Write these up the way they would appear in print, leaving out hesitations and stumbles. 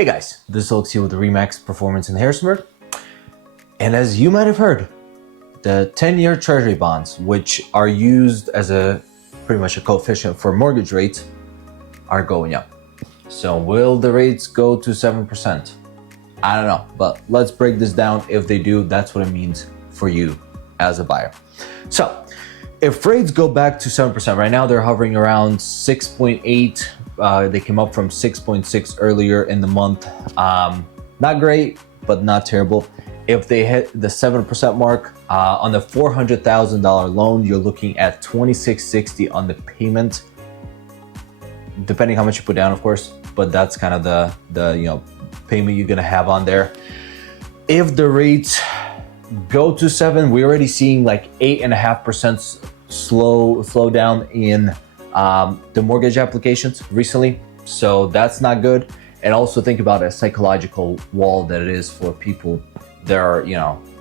Hey guys, this is Alex here with the Remax Performance and Harrisonburg. And as you might have heard, the 10-year Treasury bonds, which are used as pretty much a coefficient for mortgage rates, are going up. So will the rates go to 7%? I don't know, but let's break this down. If they do, that's what it means for you as a buyer. So if rates go back to 7%, right now they're hovering around 6.8. They came up from 6.6 earlier in the month. Not great, but not terrible. If they hit the 7% mark on the $400,000 loan, you're looking at $2,660 on the payment, depending how much you put down, of course. But that's kind of the payment you're gonna have on there. If the rates go to 7, we're already seeing like 8.5% slow down in the mortgage applications recently, so that's not good. And also think about a psychological wall that it is for people that are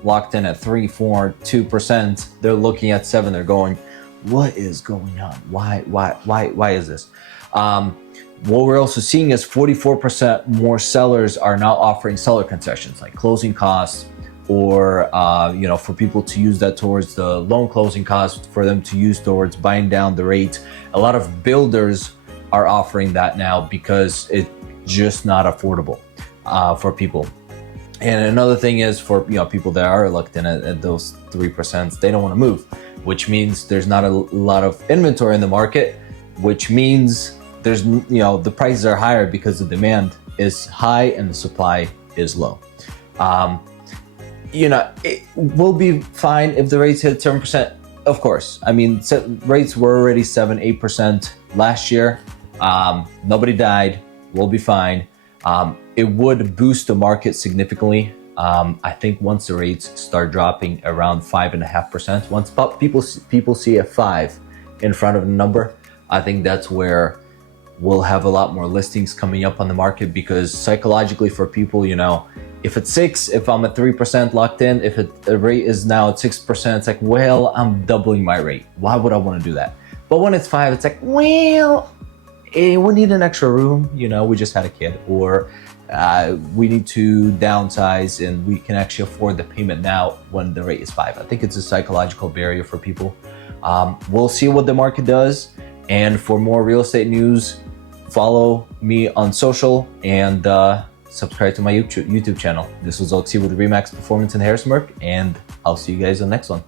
locked in at 3, 4, 2%. They're looking at 7. They're going, what is going on? Why is this? What we're also seeing is 44% more sellers are now offering seller concessions like closing costs, or for people to use that towards the loan closing costs, for them to use towards buying down the rate. A lot of builders are offering that now because it's just not affordable for people. And another thing is for people that are locked in at those 3%, they don't want to move, which means there's not a lot of inventory in the market, which means there's the prices are higher because the demand is high and the supply is low. It will be fine if the rates hit 7%. Of course, I mean, rates were already 7-8% last year. Nobody died. We'll be fine. It would boost the market significantly. I think once the rates start dropping around 5.5%, once people see a 5 in front of the number, I think that's where we'll have a lot more listings coming up on the market, because psychologically for people, if it's 6, if I'm at 3% locked in, if the rate is now at 6%, it's like, well, I'm doubling my rate. Why would I want to do that? But when it's 5, it's like, well, we need an extra room. We just had a kid, or we need to downsize and we can actually afford the payment now when the rate is 5. I think it's a psychological barrier for people. We'll see what the market does. And for more real estate news, follow me on social and subscribe to my YouTube channel. This was Alex with Remax Performance in Harrisonburg, and I'll see you guys on the next one.